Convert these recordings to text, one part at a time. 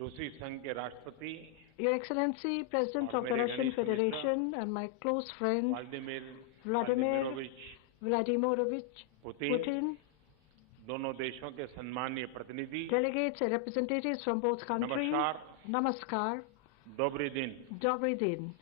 रूसी संघ के राष्ट्रपति, Your Excellency, President of the Russian Federation, and my close friend Vladimir Vladimirovich Putin, दोनों देशों के सम्मानीय प्रतिनिधि, delegates and representatives from both countries, Namaskar, Dobry din. Dobry din.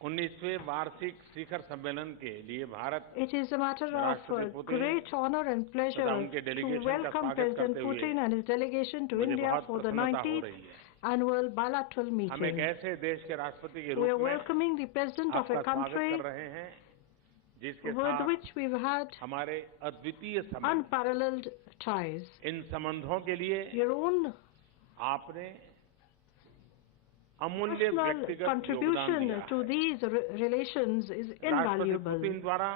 19वें वार्षिक शिखर सम्मेलन के लिए Bharat It is a matter of great honor and pleasure to welcome President Putin and his delegation to India for the 19th annual bilateral meeting. हम एक ऐसे देश के राष्ट्रपति के We are रूप में welcoming the President of a country with which we've had हमारे अद्वितीय संबंध, unparalleled ties. इन संबंधों के लिए Your own आपने अमूल्य personal व्यक्तिगत योगदान contribution दिया to these relations is राष्ट्रपति invaluable. पुतिन द्वारा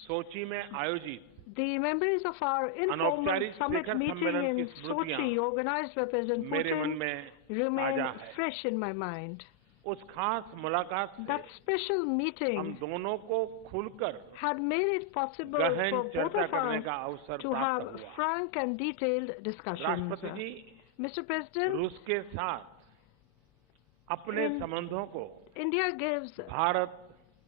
सोची में आयोजित The memories of our informal अनौपचारिक summit शिखर meeting सम्मेलन की in स्मृतियां Sochi, organized by President मेरे मन Putin, में remain ताजा है। fresh in my mind. उस खास मुलाकात से That special हम meeting दोनों को खुलकर had made it possible गहन for both चर्चा of करने us का अवसर to प्राप्त have हुआ। frank and detailed discussions. राष्ट्रपति जी, Mr. President, रूस के साथ अपने संबंधों को India gives भारत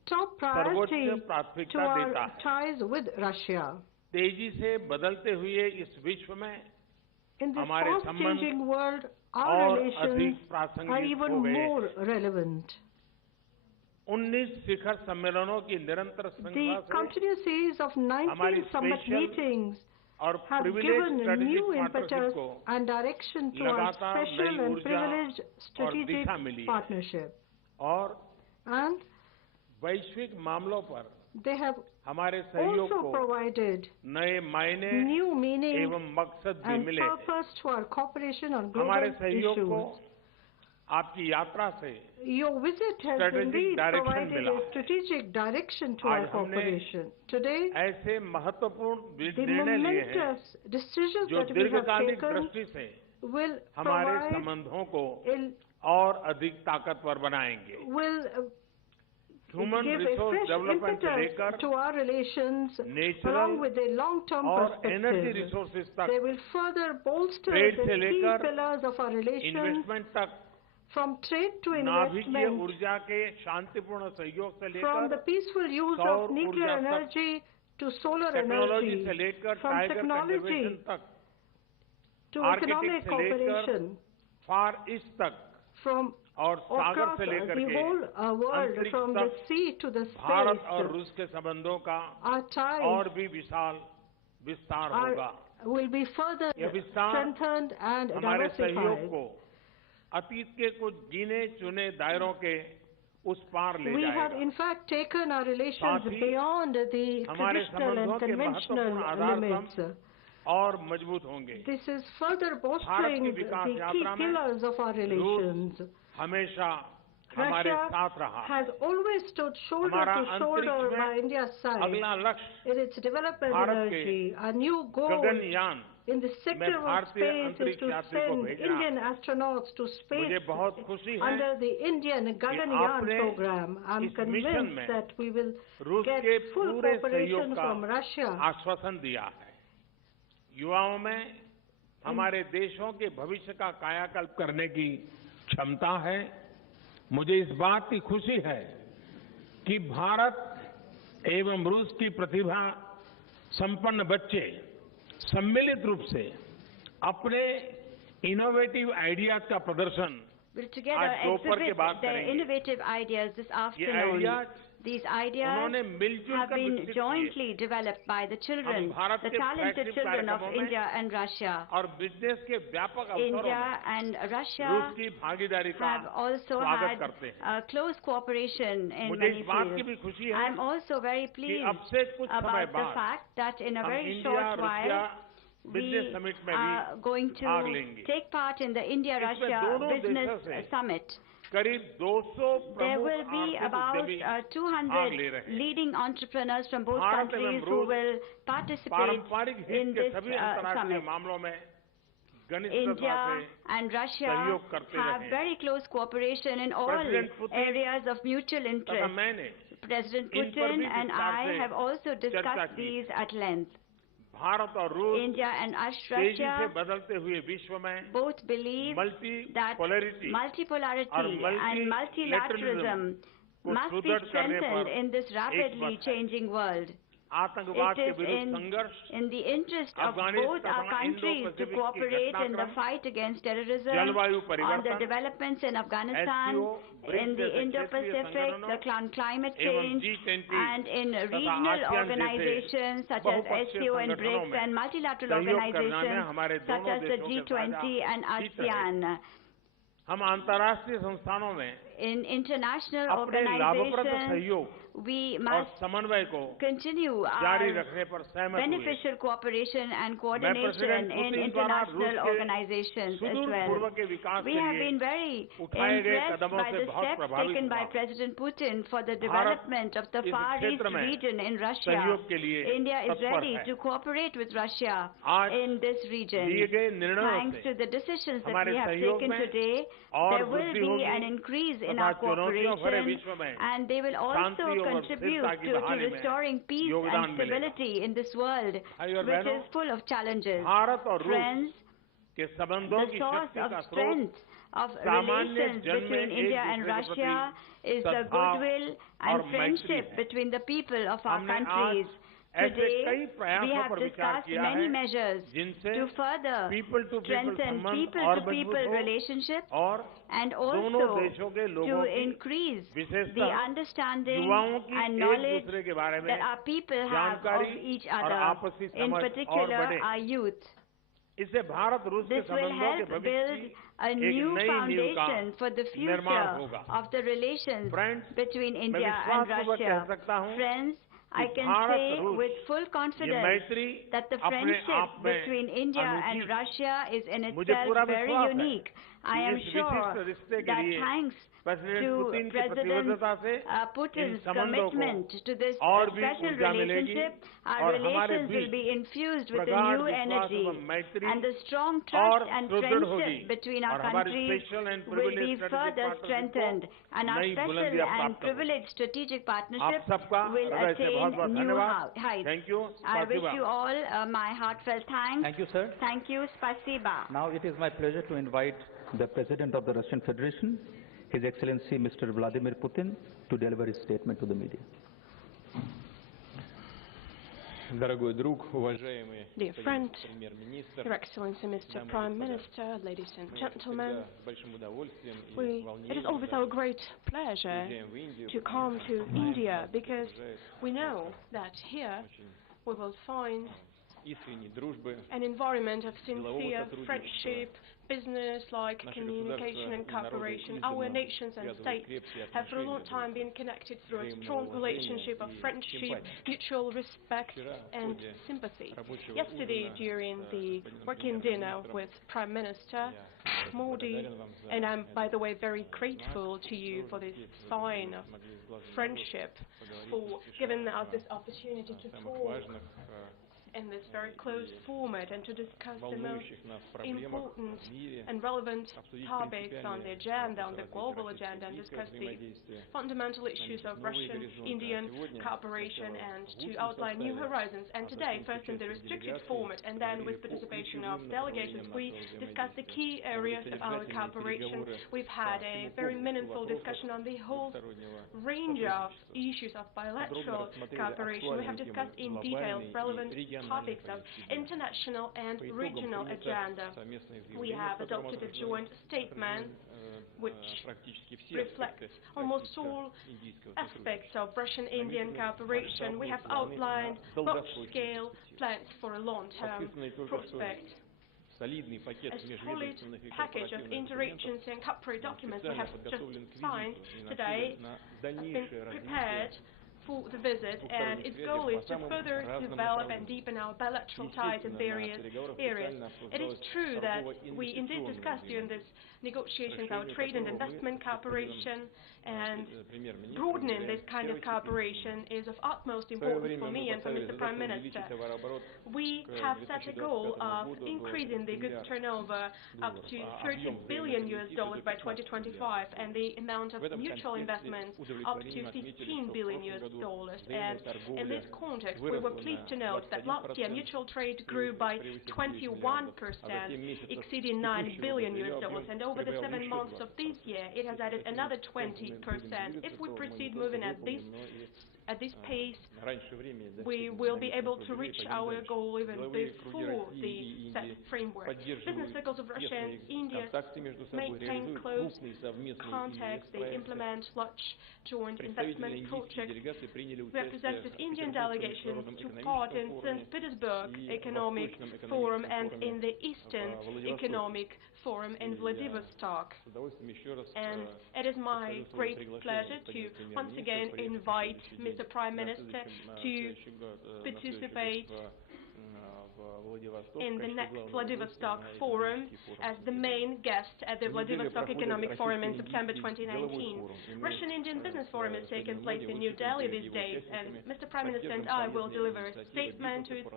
top सर्वोच्च priority to प्राथमिकता देता our है। ties with Russia. तेजी से बदलते हुए इस विश्व में In this हमारे fast-changing world, और our अधिक relations are प्रासंगिक even हो गए। more relevant. 19 शिखर सम्मेलनों की निरंतर The श्रृंखला से continuous series of हमारी 19 summit special meetings और have privileged given strategic new partnership impetus को and direction to our लगातार special नई and ऊर्जा privileged और strategic दिशा मिली है। partnership. और And वैश्विक मामलों पर they have हमारे सहयोग also को provided नए मायने new meaning एवं मकसद भी and मिले हैं। purpose to our cooperation on global हमारे सहयोग को issues. आपकी यात्रा से Your visit has strategic indeed direction provided मिला a है। strategic direction to आज our हमने cooperation. Today, ऐसे महत्वपूर्ण the निर्णय लिए हैं momentous decisions जो that we have दीर्घकालिक taken दृष्टि से will हमारे provide संबंधों को will और अधिक ताकतवर बनाएंगे। Human give a resource fresh development से लेकर impetus to our relations natural along with a long-term और एनर्जी perspective. रिसोर्सेज They तक, will further bolster trade the से key लेकर pillars of our relations, investment तक, from trade to नाभिकीय investment, ऊर्जा के शांतिपूर्ण सहयोग से from the लेकर peaceful use सौर of nuclear ऊर्जा तक, energy to solar technology energy, से लेकर from टाइगर कंजर्वेशन technology तक, to आर्किटिक economic से लेकर cooperation, फार ईस्ट तक from और सागर across से लेकर the के whole world, अंतरिक्ष from the तक sea to the भारत और space. रूस के संबंधों का Our ties और भी विशाल विस्तार होगा। will be further यह विस्तार strengthened and हमारे सहयोग diversified. को अतीत के कुछ गिने चुने दायरों के उस पार ले We have जाएगा। in fact taken our relations साथ ही beyond the हमारे traditional and संबंधों के conventional महत्वपूर्ण आधार limits. स्तंभ और मजबूत होंगे। This is further bolstering Bharat की विकास the key यात्रा में pillars of our relations. हमेशा हमारे Russia साथ रहा। has always stood shoulder हमारा to shoulder अंतरिक्ष by में India's side अगला लक्ष्य in its development भारत के energy. A new goal Gaganyaan in the sector of भारतीय space is अंतरिक्ष to यात्री को send भेजना। Indian astronauts to space मुझे बहुत खुशी है under the Indian Gaganyaan आपने program. I'm इस मिशन convinced में that we will रूस get के full पूरे cooperation सहयोग from का Russia. आश्वासन दिया है। युवाओं में हमारे देशों के भविष्य का कायाकल्प करने की क्षमता है। मुझे इस बात की खुशी है कि भारत एवं रूस की प्रतिभा संपन्न बच्चे सम्मिलित रूप से अपने इनोवेटिव आइडियाज का प्रदर्शन will together आज दोपहर के exhibit बाद their करेंगे। innovative ideas this ये afternoon. आइडियाज These ideas उन्होंने मिलजुल have कर been विकसित किए। jointly developed by the children, Bharat the के talented flagship children of कार्यक्रमों में India and Russia. और बिजनेस के व्यापक अवसरों India में and Russia रूस की भागीदारी का have also स्वागत had करते हैं। close cooperation in मुझे many इस बात की भी fields. खुशी है I'm also very कि pleased अब से कुछ समय about the बाद fact that in a हम very India short Russia while business we summit में are भी going भाग to लेंगे। take part in the India-Russia दोनों Business देशों से Summit. करीब 200 There प्रमुख will be आर्थिक about उद्यमी भाग 200 ले रहे हैं। leading entrepreneurs from both Bharat countries एवं who रूस will participate पारंपरिक हित in के this सभी अंतर्राष्ट्रीय summit. मामलों में घनिष्ठता India से and Russia सहयोग करते have रहे। very close cooperation in all President Putin areas of mutual तथा interest. मैंने President इन पर Putin भी and विस्तार I से have also चर्चा discussed की। these at length. भारत और रूस India and तेजी से Russia बदलते हुए विश्व में both believe that multipolarity multipolarity and multilateralism must be strengthened in this rapidly changing world. आतंकवाद के It विरुद्ध is संघर्ष in the interest of both our countries to cooperate in the fight against terrorism, on the developments in Afghanistan, in the Indo-Pacific, the climate change, and in regional organizations such as SCO and BRICS, and multilateral organizations such as the G20 and ASEAN. हम अंतर्राष्ट्रीय संस्थानों में In international अपने लाभप्रद organizations, सहयोग we और must समन्वय को continue जारी our रखने पर सहमत हुए। beneficial cooperation and मैं coordination प्रेसिडेंट in पुतिन द्वारा रूस international के organizations as सुदूर well. पूर्व के विकास We के have लिए been very उठाए गए impressed कदमों by से the बहुत steps प्रभावित taken by हुआ। President Putin for the Bharat development of the इस Far East क्षेत्र में region in Russia. सहयोग के लिए India is तत्पर ready है। to cooperate with Russia आज in this region. लिए गए निर्णयों Thanks to से the decisions that हमारे we have सहयोग taken में today, और there will वृद्धि be होगी an increase in तथा our चुनौतियों भरे cooperation, विश्व में and they will also शांति और contribute स्थिरता की to बहाली में restoring peace योगदान and मिलेगा। stability in this world, भाई और which बहनों, is full of challenges. Bharat और रूस Friends, के संबंधों the की source शक्ति of का स्रोत strength of सामान्य relations जन में between एक India and दूसरे के Russia प्रति is the सद्भाव goodwill और and मैत्री friendship है। between the people of our हमने आज countries. ऐसे Today, कई we प्रयासों have पर विचार discussed किया many है measures जिनसे to further people to people strengthen संबंध और people-to-people मजबूत हो relationships और and दोनों also देशों के to लोगों की increase the विशेषतः understanding युवाओं की and एक knowledge दूसरे के बारे में that our people have of जानकारी each और other, आपसी in समझ और particular बढ़े। our youth. इससे भारत रूस के This will संबंधों के help भविष्य build की a एक new नई नींव का foundation for the निर्माण future होगा। of the relations Friends, between मैं India and विश्वासपूर्वक कह Russia. सकता हूँ Friends, I कि can भारत say रूस with full ये confidence मैत्री that the अपने friendship आप में between India अनूठी and है। Russia is in मुझे itself पूरा very विश्वास है unique. I am इस sure विशिष्ट रिश्ते के that लिए thanks प्रेसिडेंट to पुतिन की President प्रतिबद्धता से इन Putin's संबंधों को commitment to this और भी special ऊर्जा मिलेगी relationship, our और हमारे relations will beach be infused with a प्रगाढ़ new विश्वास energy, एवं मैत्री and the strong और trust and सुदृढ़ होगी friendship between our और हमारी countries special and will be privileged further strategic strengthened, and our नई special बुलंदियां and प्राप्त होगी। privileged strategic आप partnership सबका will हृदय से बहुत attain बहुत new धन्यवाद। heights. Thank you. I wish you all my heartfelt thanks. Thank you, sir. Thank you. Spasiba. Now it is my pleasure to invite the President of the Russian Federation, His Excellency Mr. Vladimir Putin, to deliver his statement to the media. Дорогой друг, уважаемый Dear friend, премьер-министр, Your Excellency, Mr. Prime Minister, ladies and gentlemen, с большим удовольствием и it is always our great pleasure приезжаем в Индию, to come to India because we know that here we will find искренней дружбы. an environment of sincere friendship, business-like communication and cooperation. Our nations and states have for a long time been connected through a strong relationship of friendship, mutual respect and sympathy. Yesterday, during the working dinner with Prime Minister Modi, and I'm, by the way, very grateful to you for this sign of friendship, for giving us this opportunity to talk in this very close format and to discuss the most important and relevant topics on the agenda, on the global agenda, and discuss the fundamental issues of Russian-Indian cooperation and to outline new horizons. And today, first in the restricted format and then with participation of delegations, we discussed the key areas of our cooperation. We've had a very meaningful discussion on the whole range of issues of bilateral cooperation. We have discussed in detail relevant topics of international and regional agenda. We have adopted a joint statement which reflects almost all aspects of Russian-Indian cooperation. We have outlined large-scale plans for a long-term prospect. A solid package of interagency and cooperation documents we have just signed today has been prepared for the visit, and its goal is to further develop and deepen our bilateral ties in various areas. It is true that we indeed discussed during these negotiations our trade and investment cooperation, and broadening this kind of cooperation is of utmost importance for me and for Mr. Prime Minister. We have set a goal of increasing the goods turnover up to $30 billion by 2025, and the amount of mutual investments up to $15 billion And in this context, we were pleased to note that last year mutual trade grew by 21%, exceeding $9 billion, and over the 7 months of this year, it has added another 20%. If we proceed moving at this pace, we will be able to reach our goal even before the set framework. Business circles of Russia and India maintain close contacts. They implement large joint investment projects. Representative Indian delegations took part in St. Petersburg Economic Forum and in the Eastern Economic Forum in Vladivostok. And it is my great pleasure to once again invite Mr. Prime Minister to participate in the next Vladivostok Forum as the main guest at the Vladivostok Economic Forum in September 2019. Russian-Indian Business Forum is taking place in New Delhi these days, and Mr. Prime Minister and I will deliver a statement to its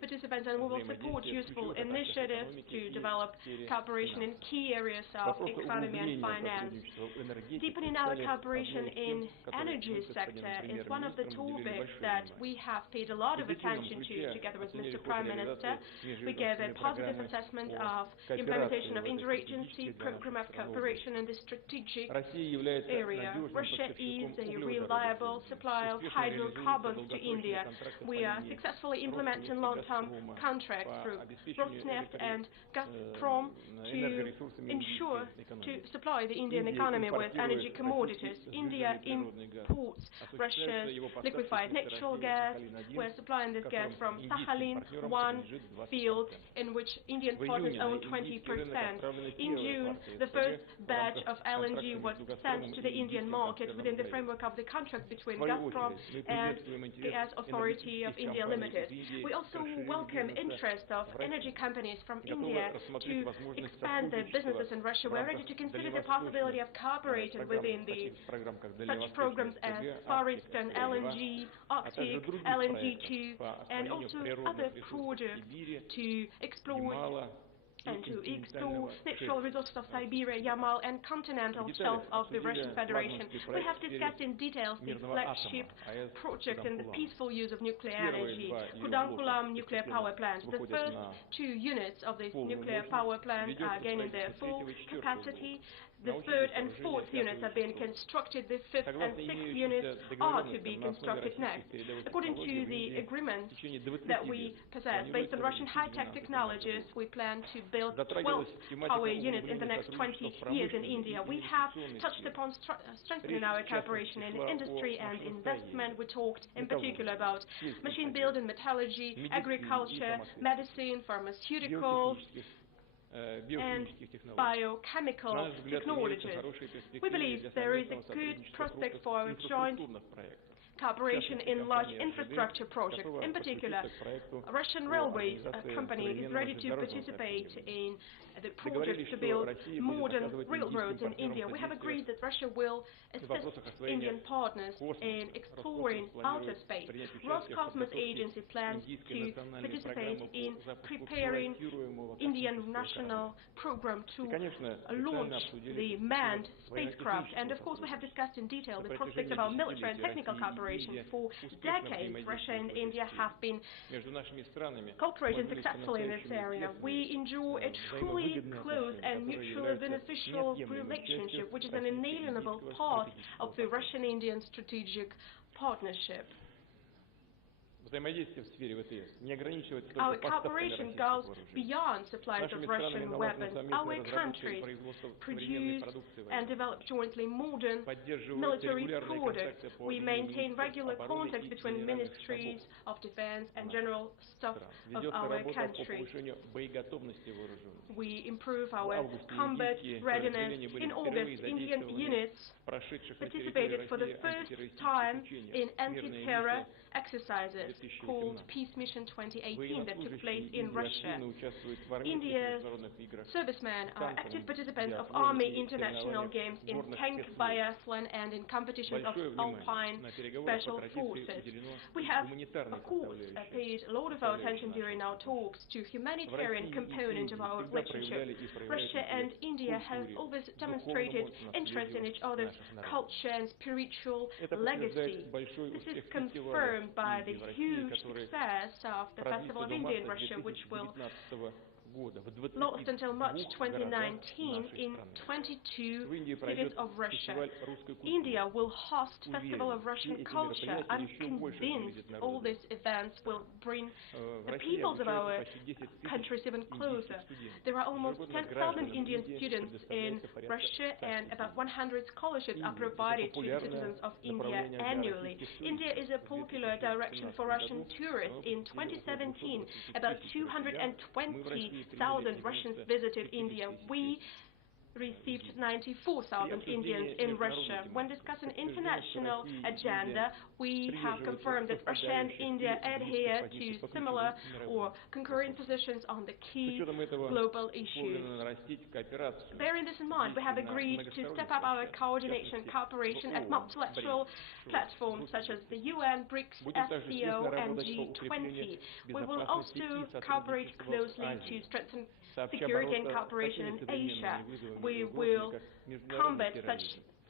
participants, and we will support useful initiatives to develop cooperation in key areas of economy and finance. Deepening our cooperation in energy sector is one of the topics that we have paid a lot of attention to together with Mr. Prime Minister. We gave a positive assessment of implementation of interagency program of cooperation in the strategic area. Russia is a reliable supplier of hydrocarbons to India. We are successfully implementing long-term contracts through Rosneft and Gazprom to ensure to supply the Indian economy with energy commodities. India imports Russia's liquefied natural gas. We're supplying this gas from Sakhalin-1 field, in which Indian partners own 20%. In June, the first batch of LNG was sent to the Indian market within the framework of the contract between Gazprom and the Gas Authority of India Limited. We also welcome interest of energy companies from India to expand their businesses in Russia. We're ready to consider the possibility of cooperating within such programs as Far Eastern LNG, Arctic LNG2, and also other projects to explore natural resources of Siberia, Yamal, and continental shelf of the Russian Federation. We have discussed in detail the flagship project in the peaceful use of nuclear energy, Kudankulam nuclear power plant. The first 2 units of this nuclear power plant are gaining their full capacity. The 3rd and 4th units are being constructed. The 5th and 6th units are to be constructed next. According to the agreement that we possess, based on Russian high-tech technologies, we plan to build 12 power units in the next 20 years in India. We have touched upon strengthening our cooperation in industry and investment. We talked in particular about machine building, metallurgy, agriculture, medicine, pharmaceuticals, and biochemical technologies. We believe there is a good prospect for joint cooperation in large infrastructure projects. In particular, Russian Railways company is ready to participate in the project to build modern railroads in India. We have agreed that Russia will assist Indian partners in exploring outer space. Roscosmos Agency plans to participate in preparing Indian national program to launch the manned spacecraft. And of course, we have discussed in detail the prospects of our military and technical cooperation. For decades, Russia and India have been cooperating successfully in this area. We enjoy a truly close and mutually beneficial relationship, which is an inalienable part of the Russian-Indian strategic partnership. Our cooperation goes beyond supplies of Russian weapons. Our countries produce and develop jointly modern military products. We maintain regular contacts between ministries of defense and general staff of our country. We improve our combat readiness. In August, Indian units participated for the first time in anti-terror exercises. called Peace Mission 2018 that took place in Russia. India's servicemen are active participants of Army International Games in tank biathlon and in competitions of Alpine Special Forces. We have, of course, paid a lot of our attention during our talks to humanitarian component of our relationship. Russia and India have always demonstrated interest in each other's culture and spiritual legacy. This is confirmed by the huge success of the Festival of India in Russia, which will last until March 2019 in 22 cities of Russia. India will host Festival of Russian Culture. I'm convinced all these events will bring the peoples of our countries even closer. There are almost 10,000 Indian students in Russia, and about 100 scholarships are provided to the citizens of India annually. India is a popular direction for Russian tourists. In 2017, about 220,000 Russians visited India. We received 94,000 Indians in Russia. When discussing international agenda, we have confirmed that Russia and India adhere to similar or concurrent positions on the key global issues. Bearing this in mind, we have agreed to step up our coordination and cooperation at multilateral platforms such as the UN, BRICS, SCO, and G20. We will also cooperate closely to strengthen security and cooperation in Asia. We will combat such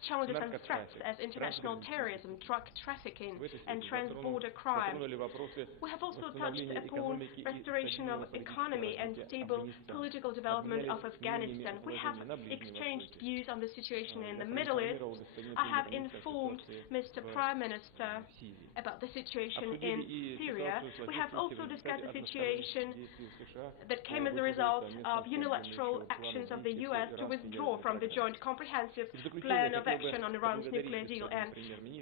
challenges and threats as international terrorism, drug trafficking, and transborder crime. We have also touched upon restoration of economy and stable political development of Afghanistan. We have exchanged views on the situation in the Middle East. I have informed Mr. Prime Minister about the situation in Syria. We have also discussed the situation that came as a result of unilateral actions of the U.S. to withdraw from the Joint Comprehensive Plan of Action on Iran's nuclear deal. And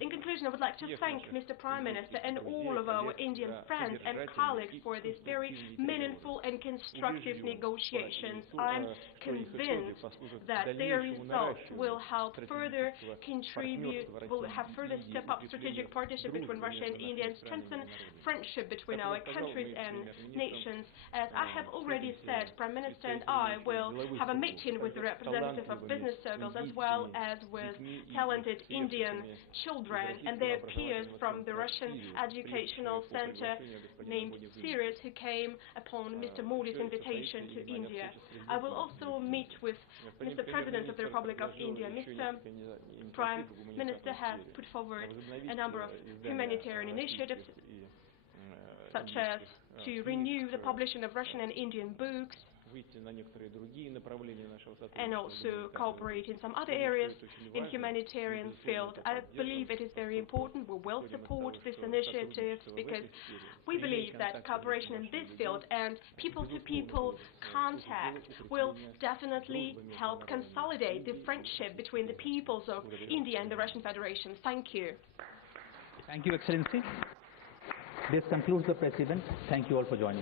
in conclusion, I would like to thank Mr. Prime Minister and all of our Indian friends and colleagues for these very meaningful and constructive negotiations. I'm convinced that their results will help further contribute, will have further step up strategic partnership between Russia and India and strengthen friendship between our countries and nations. As I have already said, Prime Minister and I will have a meeting with the representatives of business circles as well as with talented Indian children and their peers from the Russian Educational Center named Sirius, who came upon Mr. Modi's invitation to India. I will also meet with Mr. President of the Republic of India. Mr. Prime Minister has put forward a number of humanitarian initiatives, such as to renew the publishing of Russian and Indian books, and also cooperate in some other areas in humanitarian field. I believe it is very important. We will support this initiative because we believe that cooperation in this field and people-to-people contact will definitely help consolidate the friendship between the peoples of India and the Russian Federation. Thank you. Thank you, Excellency. This concludes the press event. Thank you all for joining.